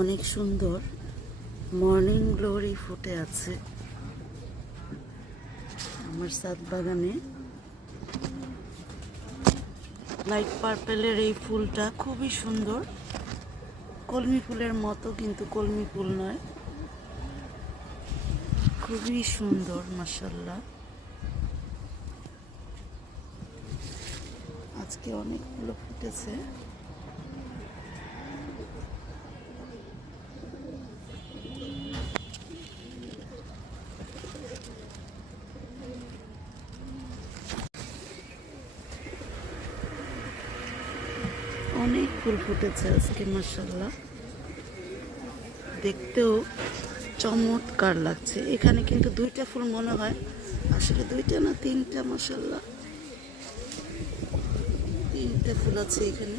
অনেক সুন্দর morning glory ফুটে আছে আমার ছাদ বাগানে। লাইট পার্পেলের এই ফুলটা খুবই সুন্দর, কলমি ফুলের মতো, কিন্তু কলমি ফুল নয়, খুবই সুন্দর মাশাআল্লাহ। আজকে অনেক ফুল ফুটেছে। অনেক ফুল ফুটেছে আজকে মাশাআল্লাহ, দেখতেও চমৎকার লাগছে। এখানে কিন্তু দুইটা ফুল মনে হয়, আসলে দুইটা না তিনটা, মাশাআল্লাহ তিনটা ফুল আছে এখানে।